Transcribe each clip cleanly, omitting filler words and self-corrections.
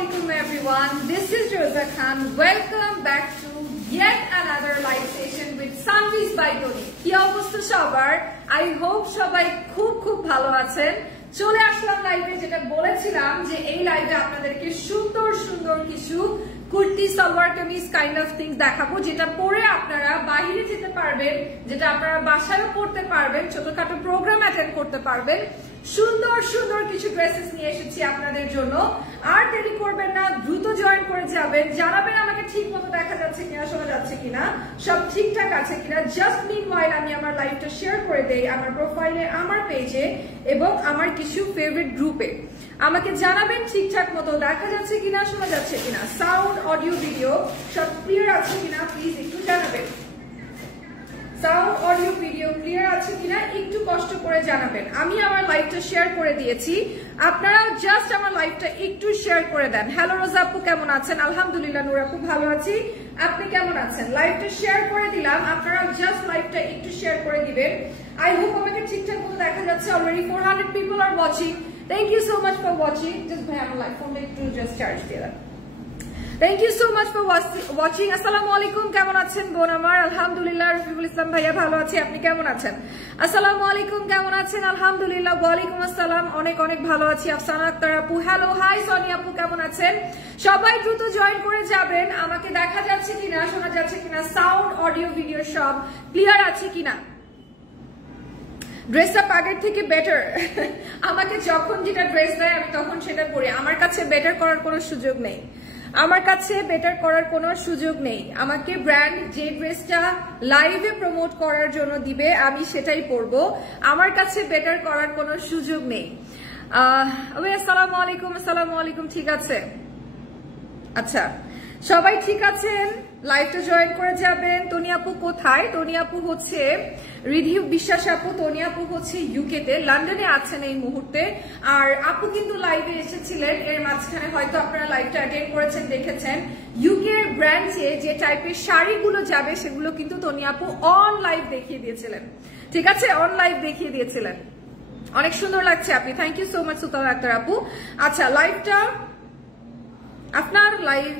Assalamualaikum everyone. This is Rosa Khan. Welcome back to yet another live session with Sunbees by Tony. কি অবস্থা সবার? I hope সবাই খুব ভালো আছেন। চলে আসলাম লাইভে, যেটা বলেছিলাম যে এই লাইভে আপনাদেরকে সুন্দর কিছু kurti salwar kameez kind of things দেখাবো, যেটা পরে আপনারা বাইরে যেতে পারবেন, যেটা আপনারা বাসায়ও পড়তে পারবেন, ছোটখাটো প্রোগ্রাম অ্যাটেন্ড করতে পারবেন। সুন্দর কিছু ড্রেসেস নিয়ে এসেছি আপনাদের জন্য। আর দেরি করবেন না, দ্রুত জয়েন করে যাবেন। জানাবেন আমাকে ঠিক মতো দেখা যাচ্ছে কিনা, শোনা যাচ্ছে কিনা, সব ঠিকঠাক আছে কিনা। জাস্ট মিনওয়াইল আমি আমার লাইভটা শেয়ার করে দেই আমার প্রোফাইলে, আমার পেজে এবং আমার কিছু ফেভারিট গ্রুপে। আমাকে জানাবেন ঠিকঠাক মতো দেখা যাচ্ছে কিনা, শোনা যাচ্ছে কিনা, সাউন্ড অডিও ভিডিও সব ক্লিয়ার আছে কিনা প্লিজ একটু জানাবেন। সাউন্ড অডিও ভিডিও ক্লিয়ার আছে কিনা একটু কষ্ট করে জানাবেন। আমি আমার লাইভটা শেয়ার করে দিয়েছি, আপনারাও জাস্ট আমার লাইভটা একটু শেয়ার করে দেন। হ্যালো রোজা আপু, কেমন আছেন? আলহামদুলিল্লাহ নূর আপু ভালো আছি, আপনি কেমন আছেন? লাইভটা শেয়ার করে দিলাম, আপনারাও জাস্ট লাইভটা একটু শেয়ার করে দিবেন। আই হোপ আমাকে ঠিকঠাক মতো দেখা যাচ্ছে। Already 400 people are watching. Thank you so much for watching. Just ভাই আমার লাইভ ফোনটা একটু জাস্ট চার্জ দিয়ে দেন। Thank you so much for watching. Assalamu alaikum, কেমন আছেন বোন আমার? আলহামদুলিল্লাহ। রফিকুল ইসলাম ভাইয়া ভালো আছি, আপনি কেমন আছেন? আসসালামু আলাইকুম, কেমন আছেন? আলহামদুলিল্লাহ। ওয়ালাইকুম আসসালাম, অনেক ভালো আছি। আফসানা আক্তার আপু হ্যালো, হাই। সোনিয়া আপু কেমন আছেন? সবাই দ্রুত জয়েন করে যাবেন। আমাকে দেখা যাচ্ছে কিনা, শোনা যাচ্ছে কিনা, সাউন্ড অডিও ভিডিও সব ক্লিয়ার আছে কিনা। ড্রেসটা আগের থেকে বেটার। আমাকে যখন যেটা ড্রেস দেয় আমি তখন সেটা পরি। আমার কাছে বেটার করার কোনো সুযোগ নেই, আমার কাছে বেটার করার কোনো সুযোগ নেই। আমাকে ব্র্যান্ড যে ড্রেসটা লাইভে প্রমোট করার জন্য দিবে আমি সেটাই পরবো, আমার কাছে বেটার করার কোনো সুযোগ নেই। আসসালামু আলাইকুম, ঠিক আছে? আচ্ছা, সবাই ঠিক আছেন? লাইভটা জয়েন করে যাবেন। তনি আপু কোথায়? তনি আপু হচ্ছে রিধি বিশ্বাস আপু, তনি আপু হচ্ছে ইউকেতে, লন্ডনে আছেন এই মুহূর্তে। আর আপু কিন্তু লাইভে এসেছিলেন, এর মাঝখানে হয়তো আপনারা লাইভটা অ্যাটেন্ড করেছেন, দেখেছেন। ইউকে ব্র্যান্ডে যে টাইপের শাড়িগুলো যাবে সেগুলো কিন্তু তনি আপু অন লাইভ দেখিয়ে দিয়েছিলেন, ঠিক আছে? অন লাইভ দেখিয়ে দিয়েছিলেন, অনেক সুন্দর লাগছে আপনি। Thank you so much Sutara Akter আপু। আচ্ছা, লাইভটা আপনার live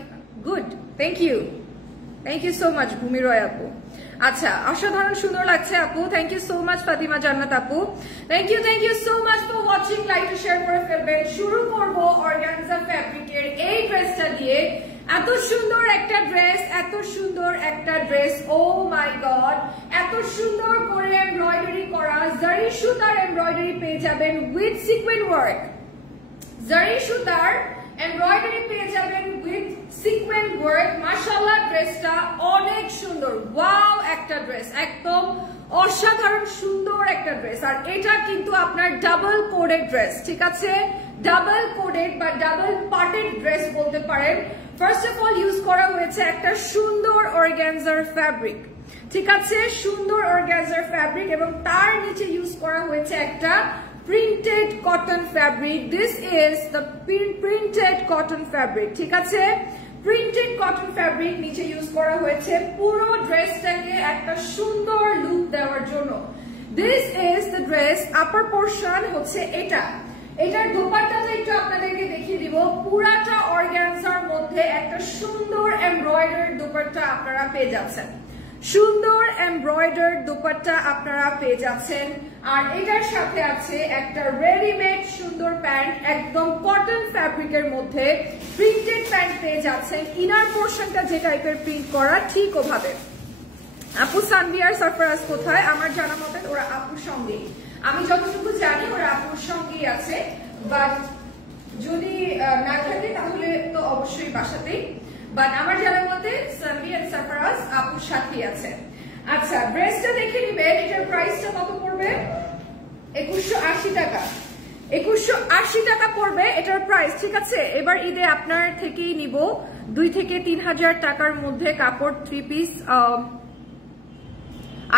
good, thank you so much Bhumi Roy আপু। আচ্ছা, অসাধারণ সুন্দর লাগছে আপু, thank you so much Fatima Jannat আপু। Thank you so much for watching. লাইভটা শেয়ার করে ফেলবেন। শুরু করব অর্গানজা ফ্যাব্রিকের এই ড্রেসটা দিয়ে। এত সুন্দর একটা ড্রেস, ও মাই গড, এত সুন্দর করে এমব্রয়ডারি করা, জারি সুতার এমব্রয়ডারি পেয়ে যাবেন উইথ সিকোয়েন্স ওয়ার্ক। জারি সুতার এমব্রয়ডারি পেয়ে যাবেন উইথ সিকোয়েন্স ওয়ার্ক। মাশাআল্লাহ, ড্রেসটা অনেক সুন্দর। ওয়াও, একটা ড্রেস, একদম অসাধারণ সুন্দর একটা ড্রেস। আর এটা কিন্তু আপনার ডাবল কোডেড ড্রেস, ঠিক আছে? ডাবল কোডেড বা ডাবল পার্টেড ড্রেস বলতে পারেন। ফার্স্ট অফ অল ইউজ করা হয়েছে একটা সুন্দর অর্গানজার ফ্যাব্রিক, ঠিক আছে? সুন্দর অর্গানজার ফ্যাব্রিক, এবং তার নিচে ইউজ করা হয়েছে একটা printed cotton fabric. This is the printed cotton fabric, ঠিক আছে? প্রিন্টেড কটন ফ্যাব্রিক নিচে ইউজ করা হয়েছে পুরো ড্রেসটাকে একটা সুন্দর লুক দেওয়ার জন্য। This is the dress. Upper portion হচ্ছে এটা। এটার দোপাট্টাটা একটু আপনাদেরকে দেখিয়ে দিব। পুরাটা অর্গানজার মধ্যে একটা সুন্দর এমব্রয়ডারি দোপাট্টা আপনারা পেয়ে যাচ্ছেন, সুন্দর এমব্রয়ডারি দোপাট্টা আপনারা পেয়ে যাচ্ছেন। আর এটার সাথে আছে একটা রেডিমেড সুন্দর প্যান্ট, একদম কটন ফ্যাব্রিকের মধ্যে প্রিন্টেড প্যান্ট পেয়ে যাচ্ছেন। ইনার পোর্শনটা যে টাইপের প্রিন্ট করা, ঠিক ওভাবে। আপু সানভি আর সরফরাজ কোথায়? আমার জানা মতে ওরা আপুর সঙ্গেই, আমি যতটুকু জানি ওরা আপুর সঙ্গেই আছে, বাট যদি না থাকে তাহলে তো অবশ্যই বাসাতেই। বাট আমার জানার মতে সানভি আর সরফরাজ আপুর সাথেই আছে। আচ্ছা, ড্রেসটা দেখে নিবেন। এটার প্রাইসটা কত পড়বে? 2180 টাকা। 2180 টাকা পড়বে এটার প্রাইস, ঠিক আছে? এবার ঈদে আপনার থেকেই নিব 2 থেকে 3000 টাকার মধ্যে কাপড়, 3 পিস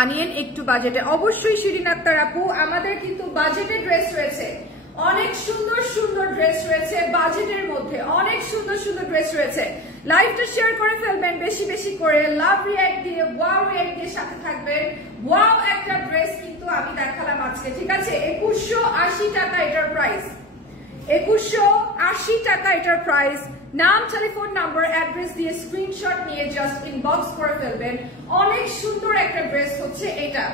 আনিয়েন একটু বাজেটে। অবশ্যই শিরিন আক্তার আপু, আমাদের কিন্তু বাজেটের ড্রেস রয়েছে, অনেক সুন্দর ড্রেস রয়েছে বাজেটের মধ্যে, অনেক সুন্দর ড্রেস রয়েছে। লাইভটা শেয়ার করে ফেলবেন বেশি করে, লাভ রিঅ্যাক্ট দিয়ে, ওয়াও রিঅ্যাক্ট দিয়ে সাথে থাকবেন। ওয়াও একটা ড্রেস কিন্তু আমি দেখালাম আজকে, ঠিক আছে? 2180 টাকা এটার প্রাইস, 2180 টাকা এটার প্রাইস। নাম, টেলিফোন নাম্বার, অ্যাড্রেস দিয়ে স্ক্রিনশট নিয়ে জাস্ট ইনবক্স করে ফেলবেন। অনেক সুন্দর একটা ড্রেস হচ্ছে এটা।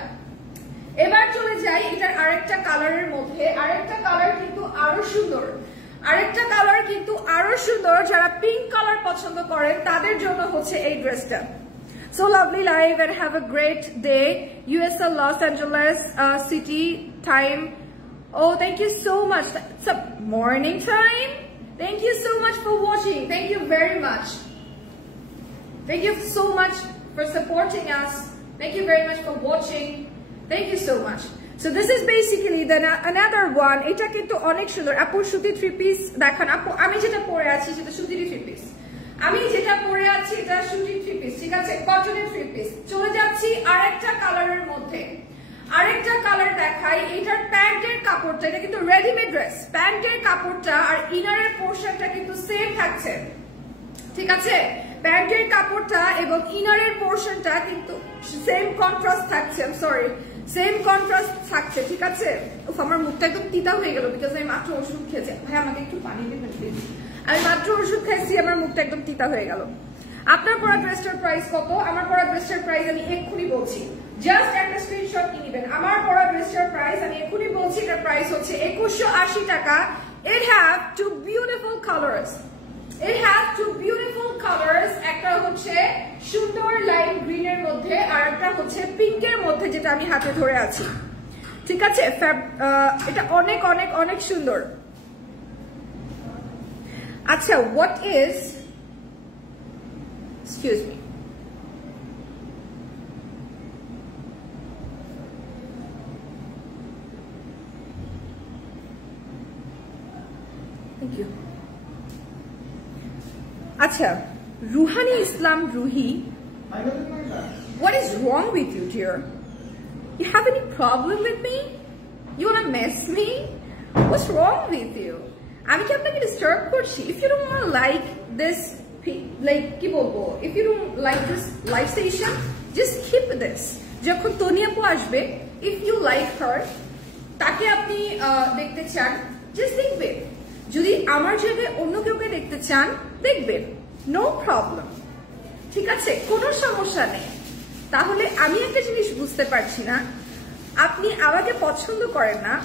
এবার চলে যাই এটার আরেকটা কালারের মধ্যে। আরেকটা কালার কিন্তু আরো সুন্দর, যারা পিঙ্ক কালার পছন্দ করেন তাদের জন্য হচ্ছে এই ড্রেসটা। So lovely live and have a great day. USL Los Angeles city time. Oh, thank you so much. It's a morning time. Thank you so much for watching. Thank you very much. Thank you so much for supporting us. Thank you very much for watching. Thank you so much. So this is basically the another one. Eta kintu onek sundor. Apur suti 3 piece dekhan. Apu ami jeta pore achi seta suti 3 piece. আমি যেটা পরে আছি এটা সুতি 3 piece, ঠিক আছে, কটনের 3 piece. চলে যাচ্ছি আরেকটা কালারের মধ্যে। আরেকটা কালার দেখাই। এটার প্যান্টের কাপড়টা, এটা কিন্তু রেডিমেড ড্রেস, প্যান্টের কাপড়টা আর ইনারের পোরশনটা কিন্তু সেম থাকছে, ঠিক আছে। প্যান্টের কাপড়টা এবং ইনারের পোরশনটা কিন্তু সেম কন্ট্রাস্ট থাকছে, সেম কন্ট্রাস্ট থাকছে, ঠিক আছে। আমার মুখটা একদম তিতা হয়ে গেল বিকজ আমি মাত্র ওষুধ খেয়েছি। ভাই আমাকে একটু পানি দিবেন প্লিজ, আমি মাত্র ওষুধ খাইছি, আমার মুখটা একদম তিতা হয়ে গেল। আপনার পরা ড্রেসটার প্রাইস কত? আমার পরা ড্রেসটার প্রাইস আমি এক্ষুনি বলছি, জাস্ট একটা স্ক্রিনশট নিয়ে নেবেন। আমার পরা ড্রেসটার প্রাইস আমি এক্ষুনি বলছি, এটার প্রাইস হচ্ছে 2180 টাকা। It have two beautiful colors. একটা হচ্ছে সুন্দর লাইট গ্রিনের মধ্যে আর একটা হচ্ছে পিঙ্কের মধ্যে, যেটা আমি হাতে ধরে আছি, ঠিক আছে। এটা অনেক অনেক অনেক সুন্দর। আচ্ছা, what is, excuse me, thank you. আচ্ছা, Rouhani Islam Ruhi, what is wrong with you, dear? You have any problem with me? You wanna mess me? What's wrong with you? আমি কি আপনাকে ডিস্টার্ব করছি? If you don't want to like this, like কি বলবো, if you don't like this live session, just keep this. যখন তনি আপু আসবে, if you like her, তাকে আপনি দেখতে চান, just দেখবেন। যদি আমার জায়গায় অন্য কাউকে দেখতে চান, দেখবেন, নো প্রবলেম, ঠিক আছে, কোনো সমস্যা নেই। তাহলে আমি একটা জিনিস বুঝতে পারছি না, আপনি আমাকে পছন্দ করেন না,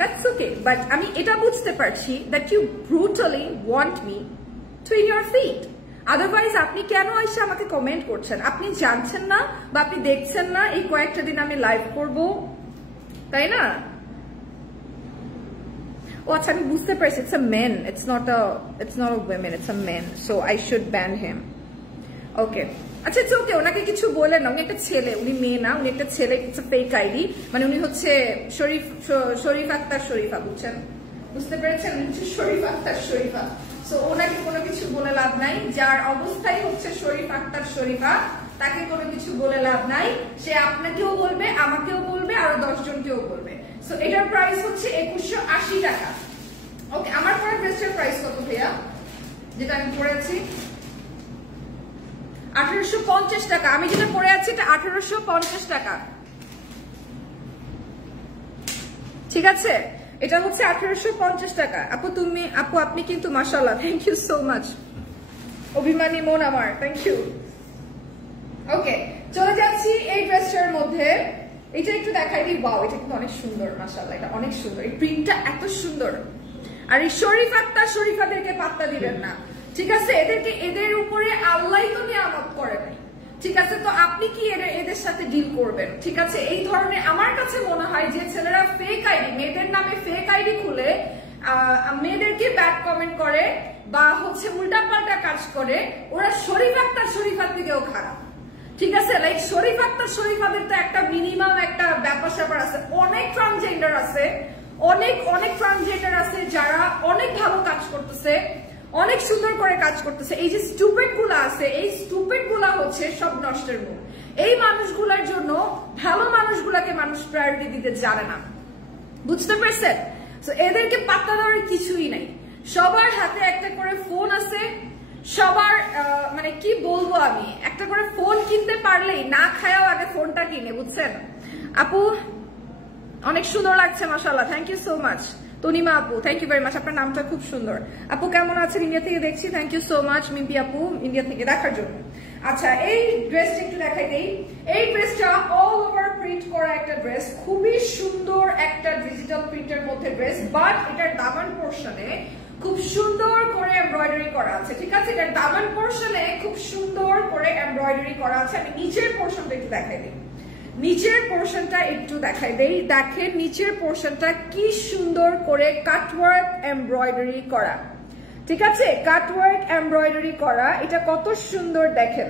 that's okay, but আমি এটা বুঝতে পারছি that you brutally want me to in your feet. Otherwise আপনি কেন এসে আমাকে কমেন্ট করছেন? আপনি জানছেন না বা আপনি দেখছেন না এই কয়েকটা দিন আমি লাইভ করব, তাই না? ও আচ্ছা, আমি বুঝতে পারছি, it's a man, it's not a women, it's a man, so I should ban him. Okay, আচ্ছা, it's okay, ওনাকে কিছু বলেন না, উনি একটা ছেলে, উনি মেয়ে না, উনি একটা ছেলে, it's a fake ID, মানে উনি হচ্ছে শরীফ আক্তার শরীফা, বুঝতে পেরেছেন? উনি হচ্ছে শরীফ আক্তার শরীফা, সো ওনাকে কোনো কিছু বলে লাভ নাই। যার অবস্থায় হচ্ছে শরীফ আক্তার শরীফা, তাকে কোনো কিছু বলে লাভ নাই। সে আপনাকেও বলবে, আমাকেও বলবে, আরো 10 জনকেও বলবে। সো এটার প্রাইস হচ্ছে 2180 টাকা। ওকে, আমার পরা ড্রেসের প্রাইস কত ভাইয়া, যেটা আমি পরেছি? 1850 টাকা। আমি যেটা পরে আছি এটা 1850 টাকা, ঠিক আছে। এটা হচ্ছে 1850 টাকা। আপু আপনি কিন্তু মাশাআল্লাহ, থ্যাংক ইউ সো মাচ, অভিমানী মন আমার, থ্যাংক ইউ। ওকে, চলে যাচ্ছি এই ড্রেসটার মধ্যে। এটা একটু দেখাই দিই। ওয়াও, এটা কিন্তু অনেক সুন্দর, মাশাআল্লাহ, এটা অনেক সুন্দর, এই প্রিন্টটা এত সুন্দর। আর এই শরীফ আক্তার শরীফাদেরকে পাত্তা দিবেন না, ঠিক আছে। এদের উপরে আল্লাহই তো নিয়ামত করে নাই, ঠিক আছে। তো আপনি কি এদের সাথে ডিল করবেন, ঠিক আছে। এই ধরনের আমার কাছে মনে হয় যে ছেলেরা ফেক আইডি, মেয়েদের নামে ফেক আইডি খুলে মেয়েদেরকে ব্যাড কমেন্ট করে বা হচ্ছে উল্টাপাল্টা কাজ করে, ওরা শরীফ আক্তার শরীফার থেকেও খারাপ, ঠিক আছে। লাইক শরীফ আক্তার শরীফাদের তো একটা মিনিমাম একটা ব্যাপার স্যাপার আছে। অনেক ট্রান্সজেন্ডার আছে, অনেক ট্রান্সজেন্ডার আছে যারা অনেক ভালো কাজ করতেছে, অনেক সুন্দর করে কাজ করতেছে। এই যে স্টুপিড গুলা আছে, এই স্টুপিড গুলা হচ্ছে সব নষ্টের মূল। এই মানুষগুলার জন্য ভালো মানুষগুলাকে মানুষ প্রায়োরিটি দিতে জানে না, বুঝতে পারছেন? তো এদেরকে পাত্তা দেওয়ার কিছুই নাই। সবার হাতে একটা করে ফোন আছে, সবার মানে কি বলবো আমি, একটা করে ফোন কিনতে পারলেই না খায়াও আগে ফোনটা কিনে, বুঝছেন? আপু অনেক সুন্দর লাগছে, মাশাআল্লাহ, thank you so much. Tanima আপু, থ্যাংক ইউ ভেরি মাচ, আপনার নামটা খুব সুন্দর। আপু কেমন আছেন? ইন্ডিয়া থেকে দেখছি, থ্যাংক ইউ সো মাচ মিম্পি আপু ইন্ডিয়া থেকে দেখার জন্য। আচ্ছা, এই ড্রেসটা একটু দেখাই দেই। এই ড্রেসটা অল ওভার প্রিন্ট করা একটা ড্রেস, খুবই সুন্দর একটা ডিজিটাল প্রিন্টের মধ্যে ড্রেস, বাট এটার দামান পোর্শনে খুব সুন্দর করে এমব্রয়ডারি করা আছে। ঠিক আছে, এটার দামান পোর্শনে খুব সুন্দর করে এমব্রয়ডারি করা আছে। আমি নিচের পোর্শনটা একটু দেখাই দিই, নিচের পোর্শনটা একটু দেখাই দেই। দেখেন নিচের পোর্শনটা কি সুন্দর করে কাটওয়ার্ক এমব্রয়ডারি করা। ঠিক আছে, কাটওয়ার্ক এমব্রয়ডারি করা, এটা কত সুন্দর দেখেন,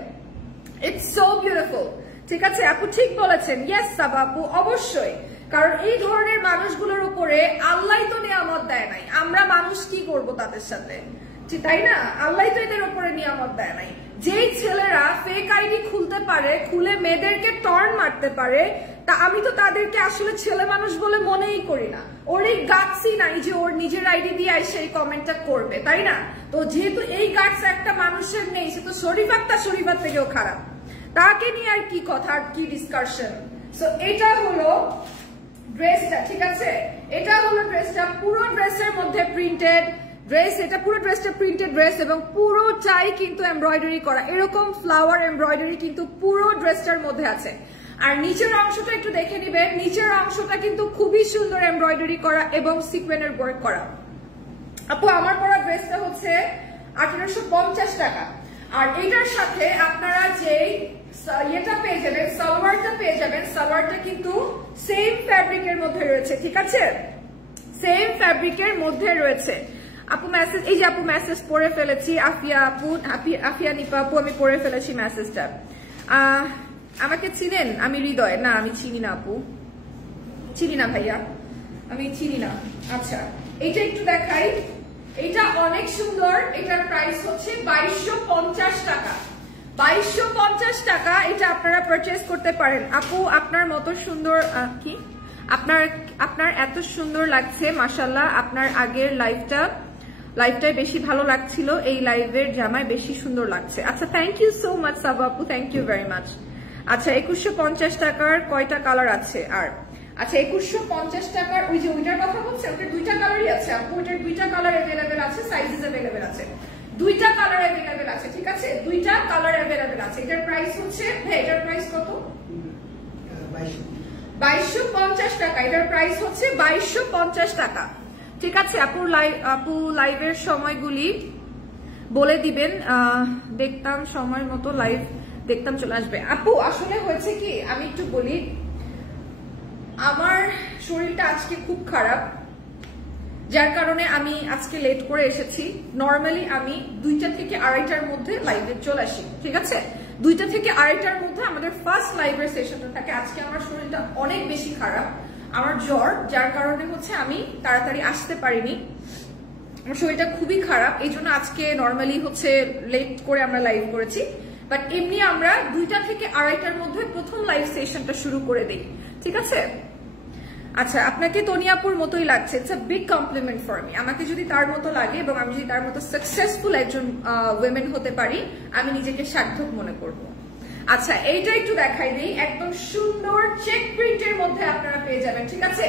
ইটস সো বিউটিফুল। ঠিক আছে আপু, ঠিক বলেছেন, ইয়েস সাবা আপু, অবশ্যই। কারণ এই ধরনের মানুষগুলোর উপরে আল্লাহ তো নিয়ামত দেয় নাই, আমরা মানুষ কি করব তাদের সাথে, তাই না? আল্লাহ তো এদের উপরে নিয়ামত দেয় নাই। যেই ছেলেরা ফেক আইডি খুলতে পারে, খুলে মেয়েদেরকে টর্ন মারতে পারে, তা আমি তো তাদেরকে আসলে ছেলে মানুষ বলে মনেই করি না। ওর এই গাটসই নাই যে ওর নিজের আইডি দিয়ে এসে এই কমেন্টটা করবে, তাই না? তো যেহেতু এই গাটস একটা মানুষের নেই, সে তো শরীফ আক্তার শরীফার থেকেও খারাপ, তাকে নিয়ে আর কি কথা, আর কি ডিসকাশন। সো এটা হলো ড্রেসটা। ঠিক আছে, এটা হলো ড্রেসটা, পুরো ড্রেসের মধ্যে প্রিন্টেড ড্রেস, এটা পুরো ড্রেসটা প্রিন্টেড ড্রেস এবং পুরোটাই কিন্তু এমব্রয়ডারি করা, এরকম ফ্লাওয়ার এমব্রয়ডারি কিন্তু পুরো ড্রেসটার মধ্যে আছে। আর নিচের অংশটা একটু দেখে নিবেন, নিচের অংশটা কিন্তু খুবই সুন্দর এমব্রয়ডারি করা এবং সিকোয়েন্সের ওয়ার্ক করা। আপু আমার পরা ড্রেসটা হচ্ছে 1850 টাকা। আর এটার সাথে আপনারা যে এটা পেয়ে যাবেন, সালোয়ারটা পেয়ে যাবেন, সালোয়ারটা কিন্তু সেম ফ্যাব্রিকের মধ্যে রয়েছে। ঠিক আছে, সেম ফ্যাব্রিকের মধ্যে রয়েছে। আপু মেসেজ, এই যে আপু মেসেজ পড়ে ফেলেছি, আফিয়া আপু, আফিয়া নিপা আপু, আমি পড়ে ফেলেছি মেসেজটা। আমাকে চিনেন? আমি হৃদয়, না আমি চিনি না আপু, চিনি না ভাইয়া, আমি চিনি না। আচ্ছা, এইটা একটু দেখাই, এটা অনেক সুন্দর, এটার প্রাইস হচ্ছে 2250 টাকা। 2250 টাকা, এটা আপনারা পারচেজ করতে পারেন। আপু আপনার মতো সুন্দর, কি আপনার এত সুন্দর লাগছে মাশাআল্লাহ, আপনার আগের লাইভটাই বেশি ভালো লাগছিল, এই লাইভের জামায় বেশি সুন্দর লাগছে। আচ্ছা, থ্যাংক ইউ সো মাচ সাবা আপু, থ্যাংক ইউ ভেরি মাচ। আচ্ছা, 2150 টাকার কয়টা কালার আছে? আর আচ্ছা, 2150 টাকার ওই যে ওইটার কথা বলছে, ওটার দুইটা কালারই আছে আপু, ওটার দুইটা কালার অ্যাভেলেবেল আছে, সাইজেস অ্যাভেলেবেল আছে, দুইটা কালার অ্যাভেলেবেল আছে। ঠিক আছে, দুইটা কালার অ্যাভেলেবেল আছে। এটার প্রাইস হচ্ছে, ভাই এটার প্রাইস কত? 2250 টাকা। এটার প্রাইস হচ্ছে 2250 টাকা। ঠিক আছে আপু লাইভের সময়গুলি বলে দিবেন, দেখতাম সময় মতো লাইভ দেখতাম, চলে আসবে। আপু আসলে হয়েছে কি, আমি একটু বলি, আমার শরীরটা আজকে খুব খারাপ, যার কারণে আমি আজকে লেট করে এসেছি। নর্মালি আমি 2টা থেকে 2:30টার মধ্যে লাইভে চলে আসি। ঠিক আছে, 2টা থেকে 2:30টার মধ্যে আমাদের ফার্স্ট লাইভের সেশনটা থাকে। আজকে আমার শরীরটা অনেক বেশি খারাপ, আমার জ্বর, যার কারণে হচ্ছে আমি তাড়াতাড়ি আসতে পারিনি, আমার শরীরটা খুবই খারাপ, এই জন্য আজকে নর্মালি হচ্ছে লেট করে আমরা লাইভ করেছি। বাট এমনি আমরা 2টা থেকে 2:30টার মধ্যে প্রথম লাইভ সেশনটা শুরু করে দিই। ঠিক আছে, আচ্ছা আপনাকে তনিয়াপুর মতোই লাগছে, it's a big complement for me. আমাকে যদি তার মতো লাগে এবং আমি যদি তার মতো সাকসেসফুল একজন ওয়েমেন হতে পারি, আমি নিজেকে সার্থক মনে করব। আচ্ছা, এইটা একটু দেখাই দিই, একদম সুন্দর চেক প্রিন্টের মধ্যে আপনারা পেয়ে যাবেন। ঠিক আছে,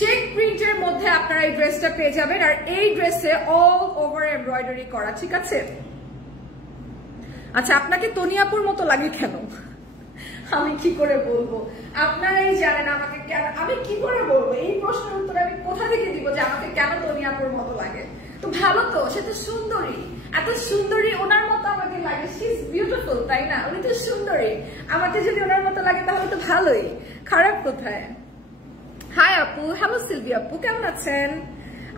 চেক প্রিন্টের মধ্যে আপনারা এই ড্রেসটা পেয়ে যাবেন, আর এই ড্রেসে অল ওভার এমব্রয়ডারি করা। ঠিক আছে, আচ্ছা আপনাকে তনিয়াপুর মতো লাগে কেন? আমি কি করে বলবো, আপনারাই জানেন আমাকে কেন, আমি কি করে বলবো এই প্রশ্নের উত্তর আমি কোথা থেকে দিব যে আমাকে কেন তনিয়াপুর মতো লাগে? তো ভালো তো, সে তো সুন্দরী, এত সুন্দরী, ওনার মতো আমাকে লাগে, শি ইজ বিউটিফুল, তাই না? উনি তো সুন্দরী, আমাকে যদি ওনার মতো লাগে তাহলে তো ভালোই, খারাপ কোথায়? হাই আপু, হ্যালো সিলভি আপু, কেমন আছেন?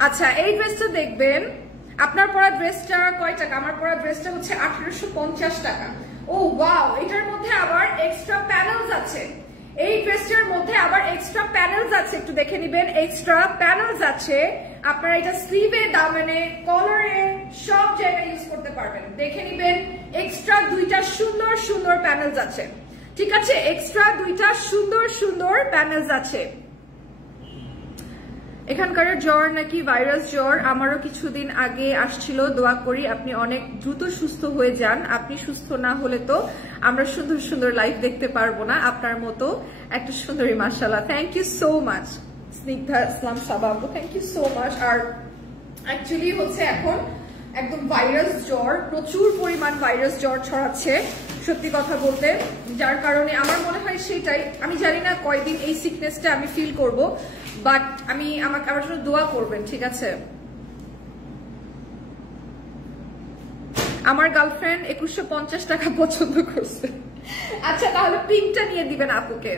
আচ্ছা, এই ড্রেসটা দেখবেন, আপনার পরা ড্রেসটা কয় টাকা? আমার পরা ড্রেসটা হচ্ছে 1850 টাকা। ও ওয়াও, এটার মধ্যে আবার এক্সট্রা প্যানেলস আছে, এই ড্রেসটার মধ্যে আবার এক্সট্রা প্যানেলস আছে, একটু দেখে নিবেন, এক্সট্রা প্যানেলস আছে। আপনারা এটা স্লিভে, দামানে, কলারে সব জায়গায় ইউজ করতে পারবেন। দেখে নিবেন, এক্সট্রা 2টা সুন্দর সুন্দর প্যানেলস আছে। ঠিক আছে, এক্সট্রা 2টা সুন্দর সুন্দর প্যানেলস আছে। এখানকার জ্বর নাকি ভাইরাস জ্বর, আমারও কিছুদিন আগে আসছিল, দোয়া করি আপনি অনেক দ্রুত সুস্থ হয়ে যান। আপনি সুস্থ না হলে তো আমরা সুন্দর সুন্দর লাইফ দেখতে পারবো না। আপনার মতো একটা সুন্দরী, মাশাআল্লাহ, thank you so much Snigdha Islam Saba আপু, থ্যাংক ইউ সো মাচ। আর অ্যাকচুয়ালি হচ্ছে এখন একদম ভাইরাস জ্বর, প্রচুর পরিমাণ ভাইরাস জ্বর ছড়াচ্ছে সত্যি কথা বলতে, যার কারণে আমার মনে হয় সেটাই, আমি জানি না কয়দিন এই সিকনেসটা আমি ফিল করব, বাট আমার জন্য দোয়া করবেন, ঠিক আছে? আমার গার্লফ্রেন্ড 2150 টাকা পছন্দ করছে। আচ্ছা তাহলে পিঙ্কটা নিয়ে দিবেন আপুকে,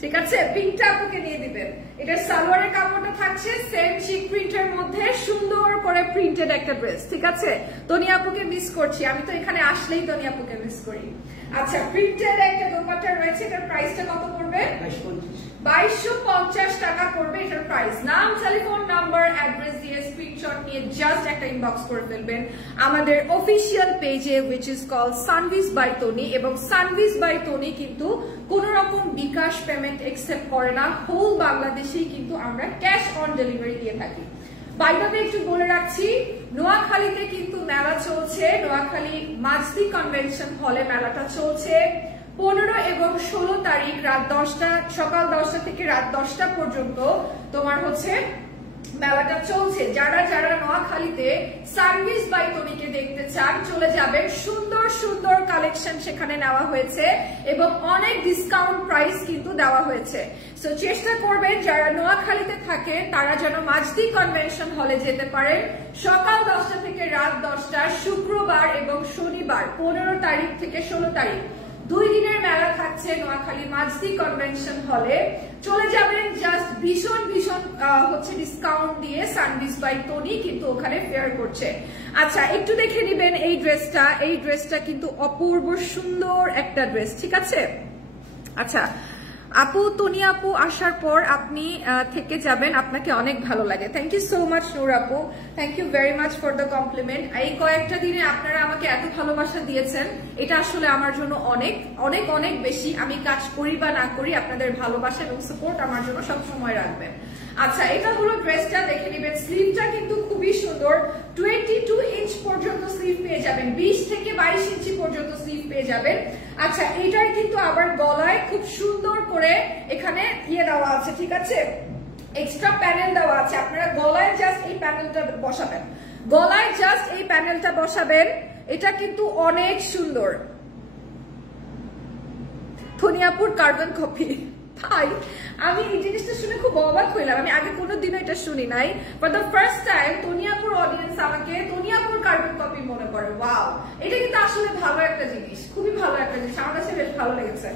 ঠিক আছে? পিঙ্কটা আপুকে নিয়ে দিবেন। এটার সালোয়ারের কাপড়টা থাকছে সেম চিক প্রিন্টের মধ্যে, সুন্দর করে প্রিন্টেড একটা ড্রেস, ঠিক আছে? তনি আপুকে মিস করছি, আমি তো এখানে আসলেই তনি আপুকে মিস করি। আচ্ছা প্রিন্টেড একটা দোপাট্টা রয়েছে, এটার প্রাইসটা কত পড়বে? 2250 টাকা পড়বে এটার প্রাইস। নাম, টেলিফোন নাম্বার, অ্যাড্রেস দিয়ে স্ক্রিনশট নিয়ে জাস্ট একটা ইনবক্স করে ফেলবেন আমাদের অফিসিয়াল পেজে, which is called Sanvis by Toni. এবং সানভিস বাই তনি কিন্তু কোন রকম বিকাশ পেমেন্ট একসেপ্ট করে না, হোল বাংলাদেশেই কিন্তু আমরা ক্যাশ অন ডেলিভারি দিয়ে থাকি। বাইরে একটু বলে রাখছি, নোয়াখালীতে কিন্তু মেলা চলছে, নোয়াখালী মাঝদি কনভেনশন হলে মেলাটা চলছে 15 এবং 16 তারিখ রাত 10টা, সকাল 10টা থেকে রাত 10টা পর্যন্ত তোমার হচ্ছে মেলাটা চলছে। যারা যারা নোয়াখালীতে সানভিস বাই তনিকে দেখতে চান চলে যাবেন, সুন্দর সুন্দর কালেকশন সেখানে নেওয়া হয়েছে এবং অনেক ডিসকাউন্ট প্রাইস কিন্তু দেওয়া হয়েছে। সো চেষ্টা করবেন যারা নোয়াখালীতে থাকেন তারা যেন মাঝদি কনভেনশন হলে যেতে পারেন সকাল 10টা থেকে রাত 10টা, শুক্রবার এবং শনিবার 15 তারিখ থেকে 16 তারিখ 2 দিনের মেলা থাকছে নোয়াখালী মাঝদি কনভেনশন হলে। চলে যাবেন, জাস্ট ভীষণ ভীষণ হচ্ছে ডিসকাউন্ট দিয়ে সানভিস বাই তনি কিন্তু ওখানে ফেয়ার করছে। আচ্ছা একটু দেখে নিবেন এই ড্রেসটা, এই ড্রেসটা কিন্তু অপূর্ব সুন্দর একটা ড্রেস, ঠিক আছে? আচ্ছা আপু, তনি আপু আসার পর আপনি থেকে যাবেন, আপনাকে অনেক ভালো লাগে। Thank you so much Noor আপু, thank you very much for the compliment. এই কয়েকটা দিনে আপনারা আমাকে এত ভালোবাসা দিয়েছেন, এটা আসলে আমার জন্য অনেক অনেক অনেক বেশি। আমি কাজ করি বা না করি, আপনাদের ভালোবাসা এবং সাপোর্ট আমার জন্য সবসময় রাখবেন। আচ্ছা এটা হলো ড্রেসটা, দেখে নেবেন। স্লিভটা কিন্তু খুবই সুন্দর, 22 ইঞ্চ পর্যন্ত স্লিভ পেয়ে যাবেন, 20 থেকে 22 ইঞ্চি পর্যন্ত স্লিভ পেয়ে যাবেন। আচ্ছা এটার কিন্তু আবার গলায় খুব সুন্দর করে এখানে ইয়ে দেওয়া আছে, ঠিক আছে? এক্সট্রা প্যানেল দেওয়া আছে, আপনারা গলায় জাস্ট এই প্যানেলটা বসাবেন, গলায় জাস্ট এই প্যানেলটা বসাবেন। এটা কিন্তু অনেক সুন্দর। ধনিয়াপুর কার্বন কপি, তাই আমি এই জিনিসটা শুনে খুব অবাক হইলাম, আমি আগে কোনোদিনও এটা শুনি নাই। For the first time Toniyapur audience আমাকে তনিয়াপুর কার্বন কপি মনে করে। ওয়াও, এটা কিন্তু আসলে ভালো একটা জিনিস, খুবই ভালো একটা জিনিস, আমার কাছে বেশ ভালো লেগেছে।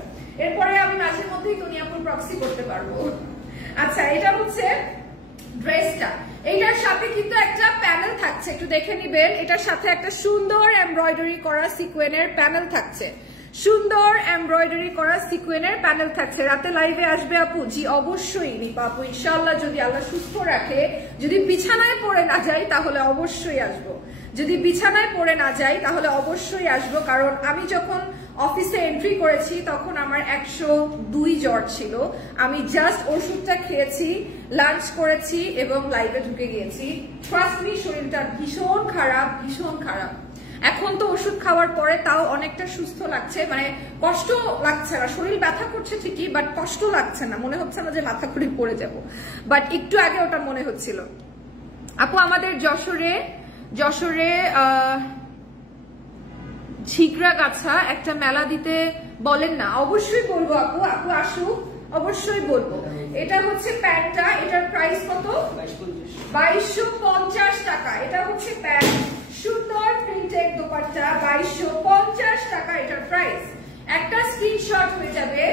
এরপরে আমি মাঝে মধ্যেই তনিয়াপুর প্রক্সি করতে পারবো। আচ্ছা এটা হচ্ছে ড্রেসটা, এইটার সাথে কিন্তু একটা প্যানেল থাকছে, একটু দেখে নিবেন। এটার সাথে একটা সুন্দর এমব্রয়ডারি করা সিকোয়েনের প্যানেল থাকছে, সুন্দর এমব্রয়ডারি করা সিকোয়েনের প্যানেল থাকছে। রাতে লাইভে আসবে আপু? জি অবশ্যই নিপা আপু, ইনশাআল্লাহ যদি আল্লাহ সুস্থ রাখে, যদি বিছানায় পড়ে না যাই তাহলে অবশ্যই আসবো, যদি বিছানায় পড়ে না যাই তাহলে অবশ্যই আসবো। কারণ আমি যখন অফিসে এন্ট্রি করেছি তখন আমার 102 জ্বর ছিল, আমি জাস্ট ওষুধটা খেয়েছি, লাঞ্চ করেছি এবং লাইভে ঢুকে গিয়েছি। ট্রাস্ট মি, শরীরটা ভীষণ খারাপ, ভীষণ খারাপ। এখন তো ওষুধ খাওয়ার পরে তাও অনেকটা সুস্থ লাগছে, মানে কষ্ট লাগছে না, শরীর ব্যথা করছে ঠিকই বাট কষ্ট লাগছে না, মনে হচ্ছে না যে মাথা ঘুরে পড়ে যাব, বাট একটু আগে ওটা মনে হচ্ছিল। আপু আমাদের যশোরে ঝিকরাগাছা একটা মেলা দিতে বলেন না? অবশ্যই বলবো আপু, আপু আসুক, অবশ্যই বলবো। এটা হচ্ছে প্যান্টটা, এটার প্রাইস কত? 2250 টাকা। এটা হচ্ছে প্যান্ট, সুন্দর প্রিন্টেড দোপাট্টা, 2250 টাকা এটার প্রাইস। একটা স্ক্রিনশট হয়ে যাবে,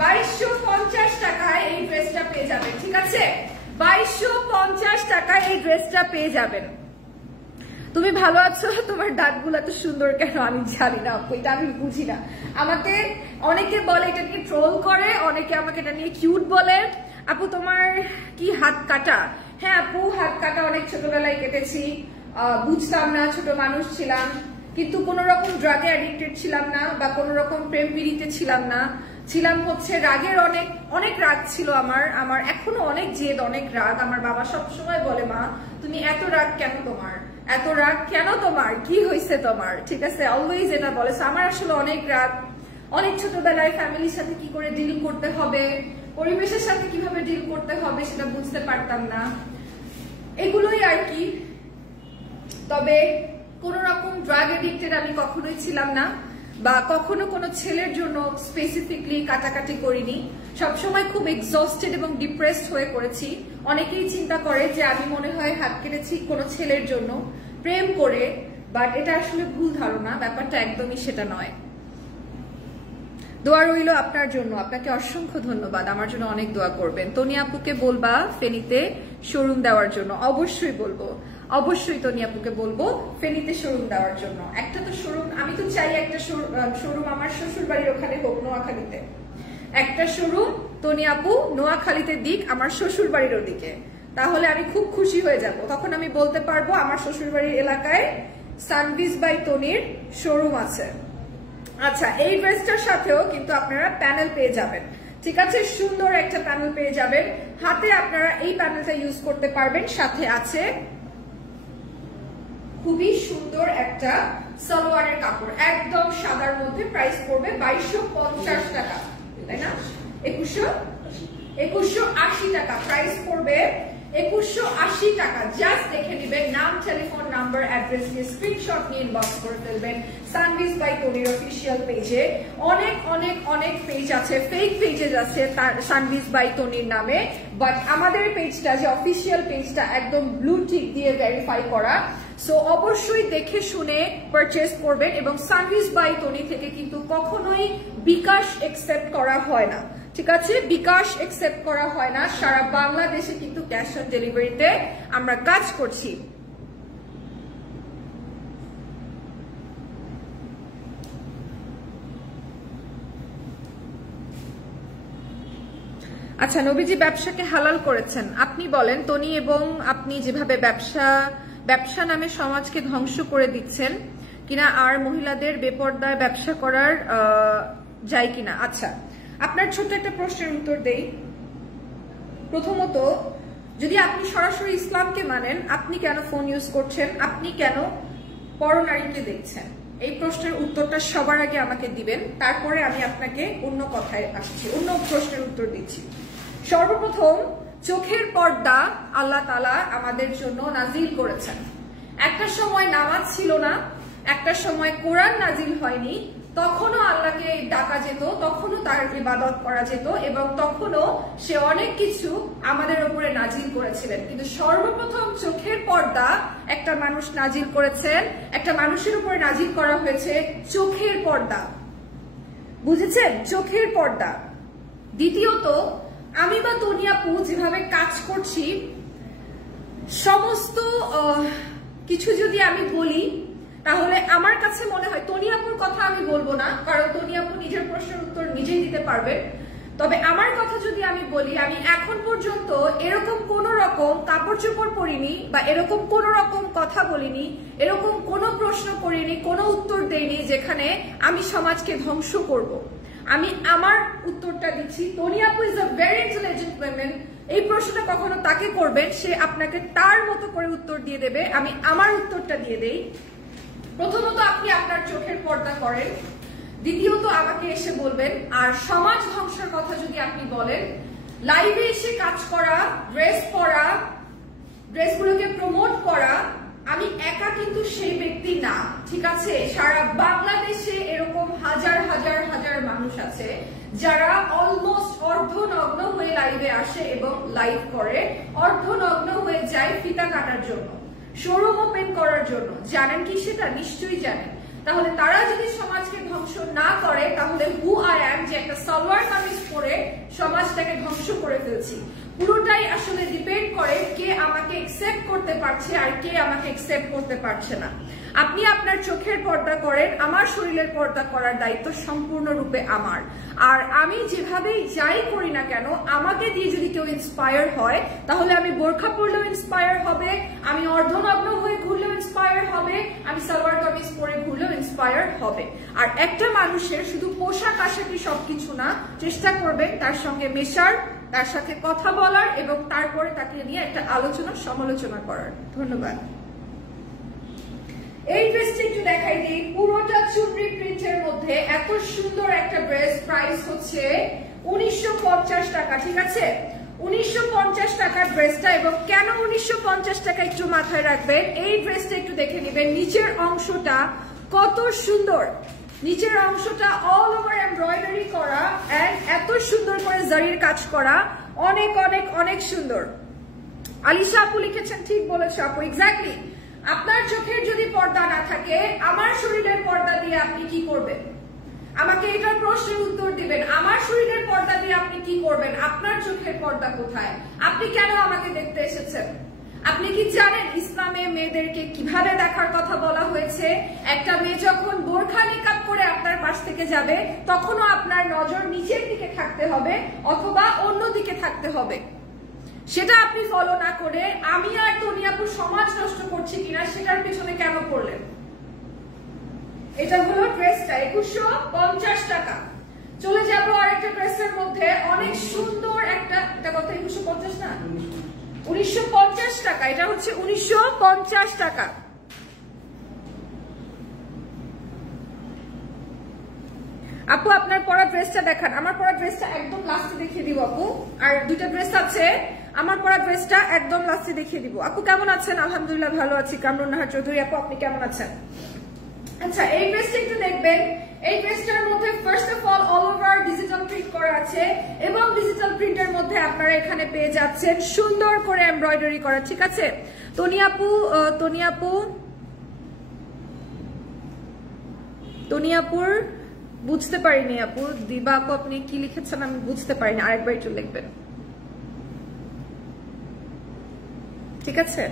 2250 টাকায় এই ড্রেসটা পেয়ে যাবেন, ঠিক আছে? 2250 টাকায় এই ড্রেসটা পেয়ে যাবেন। তুমি ভালো আছো? তোমার দাঁতগুলো এত সুন্দর কেন আমি জানি না আপু, এটা আমি বুঝি না। আমাকে অনেকে বলে এটা নিয়ে ট্রোল করে, অনেকে আমাকে এটা নিয়ে কিউট বলে। আপু তোমার কি হাত কাটা? হ্যাঁ আপু হাত কাটা অনেক ছোটবেলায় কেটেছি, বুঝতাম না, ছোট মানুষ ছিলাম, কিন্তু কোন রকম ড্রাগে অ্যাডিক্টেড ছিলাম না বা কোন রকম প্রেম পিড়িতে ছিলাম না, ছিলাম হচ্ছে রাগের, অনেক রাগ ছিল আমার এখনো অনেক জেদ, অনেক রাগ। আমার বাবা সবসময় বলে মা তুমি এত রাগ কেন, তোমার এত রাগ কেন, তোমার কি হয়েছে তোমার, ঠিক আছে, অলওয়েজ এটা বলে। আমার আসলে অনেক রাগ, অনেক ছোটবেলায় ফ্যামিলির সাথে কি করে ডিল করতে হবে পরিবেশের সাথে কিভাবে ডিল করতে হবে সেটা বুঝতে পারতাম না, এগুলোই আর কি। তবে কোন রকম ড্রাগ এডিক্টেড আমি কখনোই ছিলাম না, বা কখনো কোনো ছেলের জন্য স্পেসিফিকলি কাটাকাটি করিনি। সবসময় খুব এক্সস্টেড এবং ডিপ্রেসড হয়ে পড়েছি। অনেকেই চিন্তা করে যে আমি মনে হয় হাত কেটেছি কোনো ছেলের জন্য প্রেম করে, বাট এটা আসলে ভুল ধারণা, ব্যাপারটা একদমই সেটা নয়। দোয়া রইল আপনার জন্য, আপনাকে অসংখ্য ধন্যবাদ, আমার জন্য অনেক দোয়া করবেন। তনি আপুকে বলবা ফেনীতে শোরুম দেওয়ার জন্য, অবশ্যই বলবো, অবশ্যই তনি আপুকে বলবো ফেনীতে শোরুম দেওয়ার জন্য। একটা তো শোরুম, আমি তো চাই একটা শোরুম আমার শ্বশুর বাড়ির ওখানে হোক, নোয়াখালীতে একটা শোরুম তনি আপু নোয়াখালীতে দিক আমার শ্বশুর বাড়ির ওদিকে, তাহলে আমি খুব খুশি হয়ে যাব। তখন আমি বলতে পারবো আমার শ্বশুর বাড়ির এলাকায় সানবিজ বাই তনির শোরুম আছে। আচ্ছা, এই ড্রেসটার সাথেও কিন্তু আপনারা প্যানেল পেয়ে যাবেন, ঠিক আছে, সুন্দর একটা প্যানেল পেয়ে যাবেন। হাতে আপনারা এই প্যানেলটা ইউজ করতে পারবেন। সাথে আছে খুবই সুন্দর একটা সালোয়ারের কাপড়, একদম সাদার মধ্যে। প্রাইস পড়বে 2250 টাকা, তাই না? 2180 টাকা প্রাইস পড়বে, 2180 টাকা। জাস্ট দেখে নেবেন, নাম, টেলিফোন নাম্বার, অ্যাড্রেস দিয়ে স্ক্রিনশট নিয়ে ইনবক্স করে ফেলবেন সানবিজ বাই তনির অফিসিয়াল পেজে। অনেক অনেক অনেক পেজ আছে, ফেক পেজেস আছে তার সানবিজ বাই তনির নামে, বাট আমাদের পেজটা যে অফিসিয়াল পেজটা একদম ব্লু টিক দিয়ে ভেরিফাই করা। সো অবশ্যই দেখে শুনে পারচেজ করবেন। এবং সানবিজ বাই তনি থেকে কিন্তু কখনোই বিকাশ একসেপ্ট করা হয় না, ঠিক আছে, বিকাশ একসেপ্ট করা হয় না। সারা বাংলাদেশে কিন্তু ক্যাশ অন ডেলিভারিতে আমরা কাজ করছি। আচ্ছা, নবীজি ব্যবসাকে হালাল করেছেন, আপনি বলেন তনি, এবং আপনি যেভাবে ব্যবসা নামে সমাজকে ধ্বংস করে দিচ্ছেন কিনা, আর মহিলাদের বেপরদায় ব্যবসা করার যায় কিনা। আচ্ছা, আপনার ছোট্ট একটা প্রশ্নের উত্তর দেই। প্রথমত, যদি আপনি সরাসরি ইসলামকে মানেন, আপনি কেন ফোন ইউজ করছেন, আপনি কেন পরনারীকে দেখছেন? এই প্রশ্নের উত্তরটা সবার আগে আমাকে দিবেন, তারপরে আমি আপনাকে অন্য কথায় আসছি, অন্য প্রশ্নের উত্তর দিচ্ছি। সর্বপ্রথম, চোখের পর্দা আল্লাহ তাআলা আমাদের জন্য নাজিল করেছেন। একটা সময় নামাজ ছিল না, একটা সময় কোরআন নাজিল হয়নি, তখনও আল্লাহকে ডাকা যেত, তখনও তার ইবাদত করা যেত, এবং তখনও সে অনেক কিছু আমাদের উপরে নাজিল করেছিলেন। কিন্তু সর্বপ্রথম চোখের পর্দা একটা মানুষ নাজিল করেছেন, একটা মানুষের উপরে নাজিল করা হয়েছে চোখের পর্দা, বুঝেছেন? চোখের পর্দা। দ্বিতীয়ত, আমি বা তনি আপু যেভাবে কাজ করছি, সমস্ত কিছু যদি আমি বলি তাহলে আমার কাছে মনে হয়, তনি আপুর কথা আমি বলবো না, কারণ তনি আপু নিজের প্রশ্নের উত্তর নিজেই দিতে পারবেন। তবে আমার কথা যদি আমি বলি, আমি এখন পর্যন্ত এরকম কোন রকম কাপড় চোপড় পরিনি, বা এরকম কোন রকম কথা বলিনি, এরকম কোন প্রশ্ন করিনি, কোনো উত্তর দেইনি যেখানে আমি সমাজকে ধ্বংস করব। আমি আমার উত্তরটা দিচ্ছি। তনি আপু is a very intelligent women. এই প্রশ্নটা কখনো তাকে করবেন, সে আপনাকে তার মতো করে উত্তর দিয়ে দেবে। আমি আমার উত্তরটা দিয়ে দেই। প্রথমত, আপনি আপনার চোখের পর্দা করেন। দ্বিতীয়ত, আমাকে এসে বলবেন। আর সমাজ ধ্বংসের কথা যদি আপনি বলেন, লাইভে এসে কাজ করা, ড্রেস পরা, ড্রেসগুলোকে প্রমোট করা, আমি একা কিন্তু সেই ব্যক্তি না, ঠিক আছে? সারা বাংলাদেশে এরকম হাজার হাজার হাজার মানুষ আছে যারা অলমোস্ট অর্ধনগ্ন হয়ে লাইভে আসে এবং লাইভ করে, অর্ধনগ্ন হয়ে যায় ফিতা কাটার জন্য, শোরুম ওপেন করার জন্য। জানেন কি সেটা? নিশ্চয়ই জানেন। তাহলে তারা যদি সমাজকে ধ্বংস না করে, তাহলে হু আই অ্যাম, যে একটা সালোয়ার কামিজ পরে সমাজটাকে ধ্বংস করে ফেলছি। পুরোটাই আসলে ডিপেন্ড করে কে আমাকে একসেপ্ট করতে পারছে আর কে আমাকে একসেপ্ট করতে পারছে না। আপনি আপনার চোখের পর্দা করেন, আমার শরীরের পর্দা করার দায়িত্ব সম্পূর্ণরূপে আমার। আর আমি যেভাবেই যাই করি না কেন, আমাকে দিয়ে যদি কেউ ইন্সপায়ার হয়, তাহলে আমি বোরখা পরলেও ইন্সপায়ার হবে, আমি অর্ধনগ্ন হয়ে ঘুরলেও ইন্সপায়ার হবে, আমি সালোয়ার কামিজ পরে ঘুরলেও ইন্সপায়ার হবে। আর একটা মানুষের শুধু পোশাক আশাকই সবকিছু না, চেষ্টা করবেন তার সঙ্গে মেশার, তার সাথে কথা বলার, এবং তারপরে তাকে নিয়ে একটা আলোচনা সমালোচনা করার। ধন্যবাদ। এই ড্রেসটা একটু দেখাই দিই। পুরোটা চুনরি প্রিন্টের মধ্যে এত সুন্দর একটা ড্রেস। প্রাইস হচ্ছে 1950 টাকা, ঠিক আছে? 1950 টাকার ড্রেসটা। এবং কেন 1950 টাকা একটু মাথায় রাখবেন, এই ড্রেসটা একটু দেখে নেবেন, নিচের অংশটা কত সুন্দর, নিচের অংশটা অল ওভার এমব্রয়ডারি করা এন্ড এত সুন্দর করে জরির কাজ করা, অনেক অনেক অনেক সুন্দর। আলিশা আপু লিখেছেন, ঠিক বলেছো আপু, এক্স্যাক্টলি। আপনার চোখের যদি পর্দা না থাকে, আমার শরীরের পর্দা দিয়ে আপনি কি করবেন? আমাকে এটার প্রশ্নের উত্তর দিবেন। আমার শরীরের পর্দা দিয়ে আপনি কি করবেন? আপনার চোখের পর্দা কোথায়? আপনি কেন আমাকে দেখতে এসেছেন? আপনি কি জানেন ইসলামে মেয়েদেরকে কিভাবে দেখার কথা বলা হয়েছে? একটা মেয়ে যখন বোরখা নিকাব করে আপনার পাশ থেকে যাবে, তখনও আপনার নজর নিচের দিকে থাকতে হবে অথবা অন্য দিকে থাকতে হবে। সেটা আপনি ফলো না করে আমি আর তনিয়াপুর সমাজ নষ্ট করছি কিনা সেটার পিছনে কেন পড়লেন? এটা হলো ড্রেসটা 2150 টাকা। চলে যাবো আরেকটা ড্রেসের মধ্যে, অনেক সুন্দর একটা, এটা কত? 2150 না, 1950 টাকা। এটা হচ্ছে 1950 টাকা। আপু আপনার পরা ড্রেসটা দেখান। আমার পরা ড্রেসটা একদম লাস্টে দেখিয়ে দিব আপু, আর দুইটা ড্রেস আছে, আমার পরা ড্রেসটা একদম লাস্টে দেখিয়ে দিব। আপু কেমন আছেন? আলহামদুলিল্লাহ ভালো আছি। কামরুন নাহার চৌধুরী আপু, আপনি কেমন আছেন? আচ্ছা, এই ড্রেসটা একটু দেখবেন। এই ড্রেসটার মধ্যে first of all over digital print করা আছে এবং ডিজিটাল প্রিন্টের মধ্যে আপনারা এখানে পেয়ে যাচ্ছেন সুন্দর করে এমব্রয়ডারি করা, ঠিক আছে? তনিয়াপুর বুঝতে পারিনি আপু। দিবা আপু আপনি কি লিখেছেন আমি বুঝতে পারিনি, আরেকবার একটু লিখবেন, ঠিক আছে?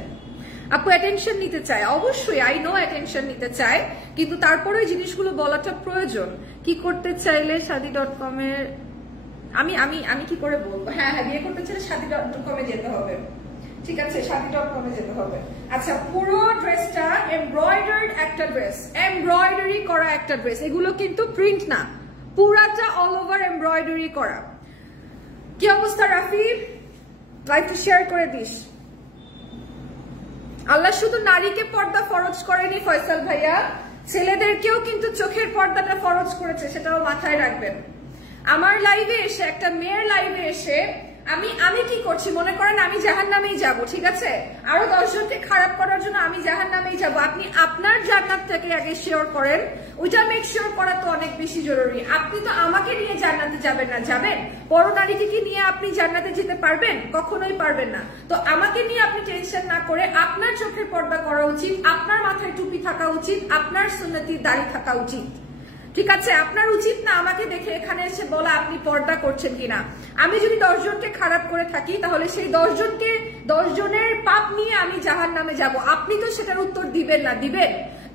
আপু অ্যাটেনশন নিতে চায়, অবশ্যই আই নো অ্যাটেনশন নিতে চায়, কিন্তু তারপরে জিনিসগুলো বলাটা প্রয়োজন। কি করতে চাইলে শাদি.com এর আমি আমি আমি কি করে বলবো? হ্যাঁ হ্যাঁ, বিয়ে করতে চাইলে শাদি.com এ যেতে হবে, ঠিক আছে? শাদি.com এ যেতে হবে। আচ্ছা, পুরো ড্রেসটা এমব্রয়ডার্ড একটা ড্রেস, এমব্রয়ডারি করা একটা ড্রেস, এগুলো কিন্তু প্রিন্ট না, পুরাটা অল ওভার এমব্রয়ডারি করা। কি অবস্থা রাফি? লাইভটা শেয়ার করে দিস। আল্লাহ শুধু নারীকে পর্দা ফরজ করেনি ফয়সাল ভাইয়া, ছেলেদেরকেও কিন্তু চোখের পর্দাটা ফরজ করেছে, সেটাও মাথায় রাখবেন। আমার লাইভে এসে, একটা মেয়ের লাইভে এসে আমি কি করছি মনে করেন? আমি জাহান্নামেই যাব, ঠিক আছে? আরো 10 জনকে খারাপ করার জন্য আমি জাহান্নামেই যাব। আপনি আপনার জান্নাতটাকে আগে শিওর করেন, ওইটা মেক শিওর করা তো অনেক বেশি জরুরি। আপনি তো আমাকে নিয়ে জান্নাতে যাবেন না, যাবেন? বড় নারীকে কি নিয়ে আপনি জান্নাতে যেতে পারবেন? কখনোই পারবেন না। তো আমাকে নিয়ে আপনি টেনশন না করে আপনার চোখের পর্দা করা উচিত, আপনার মাথায় টুপি থাকা উচিত, আপনার সুন্নতি দাড়ি থাকা উচিত, ঠিক আছে? আপনার উচিত না আমাকে দেখে এখানে এসে বলা আপনি পর্দা করছেন কিনা। আমি যদি 10 জনকে খারাপ করে থাকি, তাহলে সেই 10 জনের পাপ নিয়ে আমি জাহান্নামে যাব। আপনি তো সেটার উত্তর দিবেন না, দিবেন?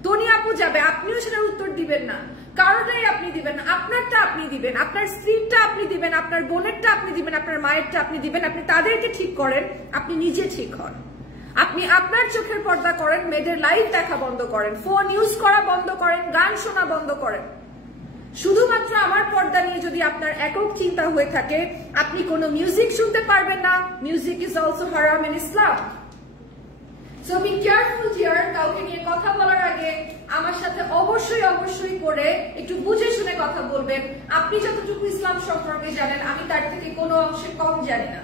তনিয়াপু যাবে, আপনিও সেটার উত্তর দিবেন না, কারোটাই আপনি দিবেন না। আপনারটা আপনি দিবেন, আপনার স্ত্রীরটা আপনি দিবেন, আপনার বোনেরটা আপনি দিবেন, আপনার মায়েরটা আপনি দিবেন। আপনি তাদেরকে ঠিক করেন, আপনি নিজে ঠিক হন। আপনি আপনার চোখের পর্দা করেন, মেয়েদের লাইভ দেখা বন্ধ করেন, ফোন ইউজ করা বন্ধ করেন, গান শোনা বন্ধ করেন। শুধুমাত্র আমার পর্দা নিয়ে যদি আপনার একক চিন্তা হয়ে থাকে, আপনি কোনো মিউজিক শুনতে পারবেন না। মিউজিক ইজ অলসো হারাম in Islam. So be careful dear. কাউকে নিয়ে কথা বলার আগে আমার সাথে অবশ্যই অবশ্যই করে একটু বুঝে শুনে কথা বলবেন। আপনি যতটুকু ইসলাম সম্পর্কে জানেন, আমি তার থেকে কোনো অংশে কম জানি না।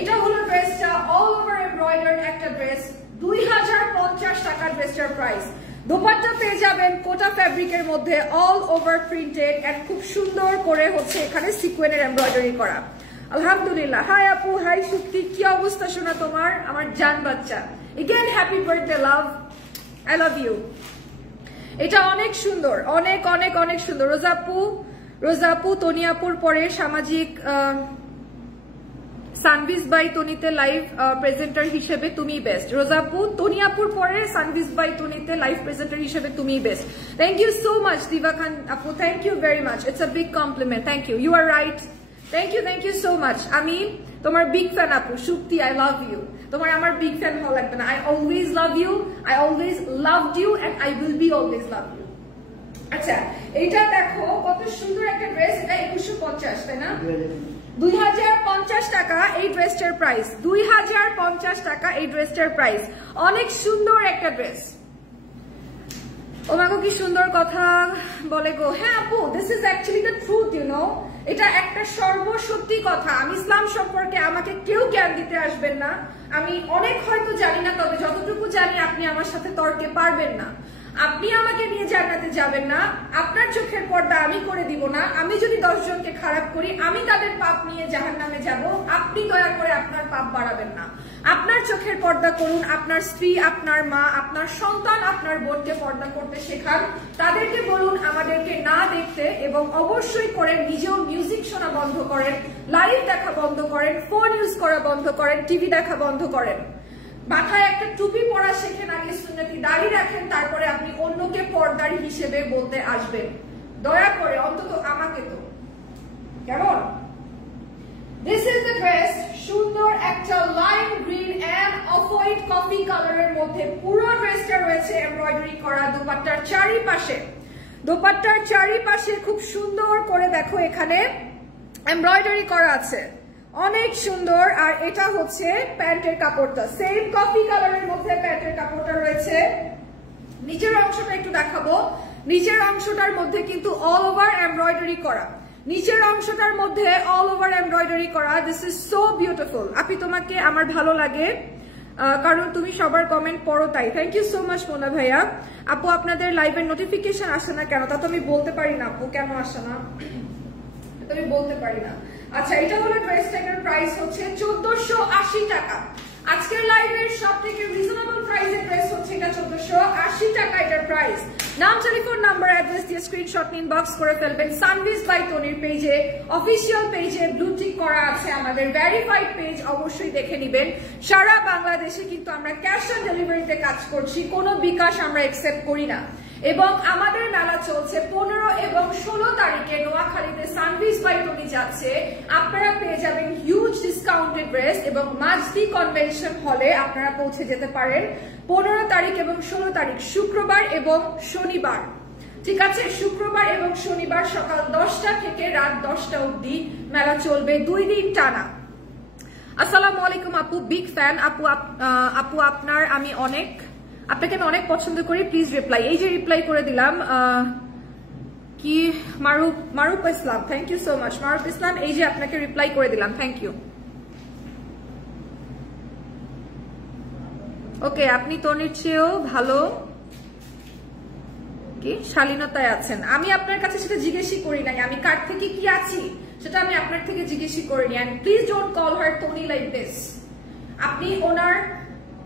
এটা হলো ড্রেসটা, অল ওভার এমব্রয়ডার্ড একটা ড্রেস, 2050 টাকা ড্রেসটার প্রাইস। দোপাট্টা পেয়ে যাবেন কোটা ফ্যাব্রিকের মধ্যে, অল ওভার প্রিন্টেড এন্ড খুব সুন্দর করে হচ্ছে এখানে সিকোয়েনের এমব্রয়ডারি করা। আলহামদুলিল্লাহ। হাই আপু, হাই সুক্তি, কি অবস্থা শোনা তোমার? আমার জান বাচ্চা, again happy birthday love, I love you. এটা অনেক সুন্দর, অনেক অনেক অনেক সুন্দর। রোজাপু তনিয়াপুর পরে সামাজিক সানভিজ বাই তনিতে লাইভ প্রেজেন্টার হিসেবে তুমি বেস্ট। রোজাপু তনিয়াপুর পরে সানভিজ বাই তনিতে লাইভ প্রেজেন্টার হিসেবে তুমি best. Thank you so much Diba Khan আপু, thank you very much, it's a big compliment. Thank you, you are right. Thank you so much. আমি তোমার বিগ ফ্যান আপু, শুক্তি, আই লাভ ইউ। তোমার আমার বিগ ফ্যান হওয়া লাগবে না, I always love you, I always loved you and I will be always love you. আচ্ছা, এইটা দেখো কত সুন্দর একটা ড্রেস। এটা 2150, তাই না? 2050 টাকা এই ড্রেসটার প্রাইস, 2050 টাকা এই ড্রেসটার প্রাইস। অনেক সুন্দর একটা ড্রেস। ও মাগো কি সুন্দর কথা বলে গো। হ্যাঁ আপু, this is actually the truth, you know. এটা একটা সর্বসত্যি কথা। আমি ইসলাম সম্পর্কে আমাকে কেউ জ্ঞান দিতে আসবেন না। আমি অনেক হয়তো জানি না, তবে যতটুকু জানি আপনি আমার সাথে তর্কে পারবেন না। আপনি আমাকে নিয়ে জান্নাতে যাবেন না, আপনার চোখের পর্দা আমি করে দিব না। আমি যদি 10 জনকে খারাপ করি, আমি তাদের পাপ নিয়ে জাহান্নামে যাব, আপনি দয়া করে আপনার পাপ বাড়াবেন না। আপনার চোখের পর্দা করুন, আপনার স্ত্রী, আপনার মা, আপনার সন্তান, আপনার বোনকে পর্দা করতে শেখান। তাদেরকে বলুন আমাদেরকে না দেখতে, এবং অবশ্যই করেন নিজেও মিউজিক শোনা বন্ধ করেন, লাইভ দেখা বন্ধ করেন, ফোন ইউজ করা বন্ধ করেন, টিভি দেখা বন্ধ করেন। মাথায় একটা টুপি পরা শেখেন, আগে সুন্নতি দাড়ি রাখেন, তারপরে আপনি অন্যকে পর্দারি হিসেবে বলতে আসবেন। দয়া করে অন্তত আমাকে তো। কেমন? This is the dress. সুন্দর একটা lime green end off white coffee কালারের মধ্যে পুরো ড্রেসটা রয়েছে এমব্রয়ডারি করা। দোপাট্টার চারিপাশে খুব সুন্দর করে দেখো এখানে এমব্রয়ডারি করা আছে, অনেক সুন্দর। আর এটা হচ্ছে প্যান্টের কাপড়টা, সেম কফি কালারের মধ্যে প্যান্টের কাপড়টা রয়েছে। নিচের অংশটা একটু দেখাবো। নিচের অংশটার মধ্যে কিন্তু অল ওভার এমব্রয়ডারি করা, নিচের অংশটার মধ্যে অল ওভার এমব্রয়ডারি করা। This is so beautiful. আপনি তোমাকে আমার ভালো লাগে, কারণ তুমি সবার কমেন্ট পড়ো তাই। Thank you so much Mona ভাইয়া। আপু আপনাদের লাইভের নোটিফিকেশন আসে না কেন? তা তো আমি বলতে পারি না আপু, কেন আসে না আমি বলতে পারি না। আচ্ছা, এটা হলো ড্রেসটার প্রাইস হচ্ছে 1480 টাকা। আজকের লাইভের সব থেকে রিজনেবল প্রাইসের ড্রেস হচ্ছে এটা, 1480 টাকা এটার প্রাইস। নাম, টেলিফোন নাম্বার, অ্যাড্রেস দিয়ে স্ক্রিনশট নিয়ে ইনবক্স করে ফেলবেন। সানভিজ বাই তনির পেজে, অফিসিয়াল পেজে ব্লু টিক করা আছে, আমাদের ভেরিফাইড পেজ, অবশ্যই দেখে নেবেন। সারা বাংলাদেশে কিন্তু আমরা ক্যাশ অন ডেলিভারিতে কাজ করছি, কোনো বিকাশ আমরা অ্যাকসেপ্ট করি না। এবং আমাদের মেলা চলছে 15 এবং 16 তারিখে নোয়াখালীতে। সানভিজ বাই তনি যাচ্ছে, আপনারা পেয়ে যাবেন হিউজ ডিসকাউন্টেড ড্রেস, এবং মাজদি কনভেনশন হলে আপনারা পৌঁছে যেতে পারেন 15 তারিখ এবং 16 তারিখ, শুক্রবার এবং শনিবার। ঠিক আছে, শুক্রবার এবং শনিবার সকাল 10টা থেকে রাত 10টা অবধি মেলা চলবে, 2 দিন টানা। আসসালামু আলাইকুম আপু, বিগ ফ্যান আপু আপনাকে আমি অনেক পছন্দ করি, প্লিজ রিপ্লাই। এই যে রিপ্লাই করে দিলাম, কি মারুফ ইসলাম, থ্যাংক ইউ সো মাচ মারুফ ইসলাম, এই যে আপনাকে রিপ্লাই করে দিলাম, থ্যাংক ইউ। ওকে, আপনি তনির চেয়েও ভালো কি শালীনতায় আছেন। আমি আপনার কাছে সেটা জিজ্ঞেসই করি নাই, আমি কার থেকে কি আছি সেটা আমি আপনার থেকে জিজ্ঞেসই করিনি। And please don't call her Tony like this. আপনি ওনার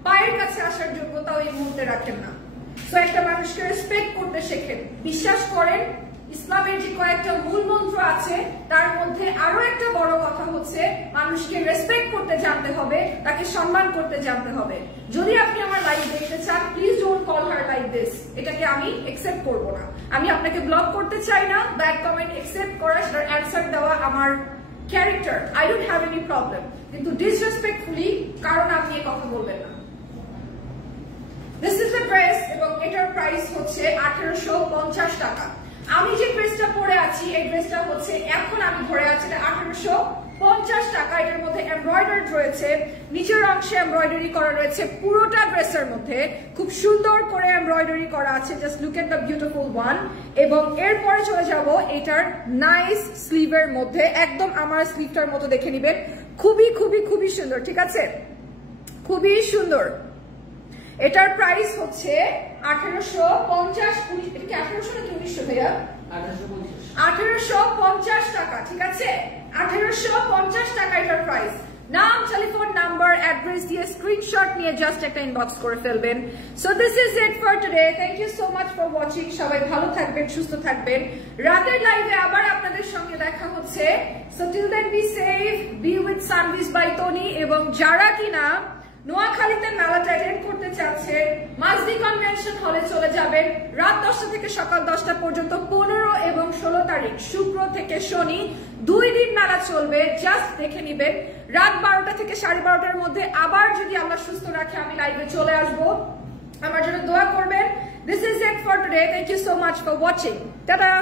পায়ের কাছে আসার যোগ্যতাও এই মুহূর্তে রাখেন না। সো একটা মানুষকে রেসপেক্ট করতে শেখেন। বিশ্বাস করেন ইসলামের যে কয়েকটা মূল মন্ত্র আছে তার মধ্যে আরো একটা বড় কথা হচ্ছে মানুষকে রেসপেক্ট করতে জানতে হবে, তাকে সম্মান করতে জানতে হবে। যদি আপনি আমার লাইভ দেখতে চান, please don't call her like this. এটাকে আমি অ্যাকসেপ্ট করব না। আমি আপনাকে ব্লক করতে চাই না, ব্যাড কমেন্ট অ্যাকসেপ্ট করা, সেটার অ্যান্সার দেওয়া আমার character, I don't have any problem. কিন্তু ডিসরেসপেক্টফুলি কারণ আপনি এই কথা বলবেন না। দিস ইজ দ্য ড্রেস, এবং এটার প্রাইস হচ্ছে 1850 টাকা। আমি যে ড্রেসটা পরে আছি এই ড্রেসটা হচ্ছে, এখন আমি ধরে আছি, এটা 1850 টাকা। এটার মধ্যে এমব্রয়ডারি রয়েছে, নিচের অংশে এমব্রয়ডারি করা রয়েছে, পুরোটা ড্রেসের মধ্যে খুব সুন্দর করে এমব্রয়ডারি করা আছে। Just look at the beautiful one. এবং এরপরে চলে যাব এটার নাইস স্লিভের মধ্যে, একদম আমার স্লিভটার মতো দেখে নিবেন, খুবই খুবই খুবই সুন্দর। ঠিক আছে, খুবই সুন্দর। এটার প্রাইস হচ্ছে 1850। এটা কি 1800 নাকি 1900 ভাইয়া? 1850 টাকা। ঠিক আছে, 1850 টাকা এটার প্রাইস। নাম, টেলিফোন নাম্বার, অ্যাড্রেস দিয়ে স্ক্রিনশট নিয়ে জাস্ট একটা ইনবক্স করে ফেলবেন। So this is it for today. Thank you so much for watching. সবাই ভালো থাকবেন, সুস্থ থাকবেন। রাতের লাইভে আবার আপনাদের সঙ্গে দেখা হচ্ছে। So till then be safe, be with Sanvis by Toni. এবং যারা কিনা নোয়াখালীতে মেলাটা অ্যাটেন্ড করতে চাচ্ছেন, মাজদি কনভেনশন হলে চলে যাবেন। রাত 10টা থেকে সকাল 10টা পর্যন্ত 15 এবং 16 তারিখ, শুক্র থেকে শনি, 2 দিন মেলা চলবে। জাস্ট দেখে নিবেন। রাত 12টা থেকে 12:30টার মধ্যে আবার যদি আল্লাহ সুস্থ রাখে আমি লাইভে চলে আসবো। আমার জন্য দোয়া করবেন। This is it for today. Thank you so much for watching. Tata.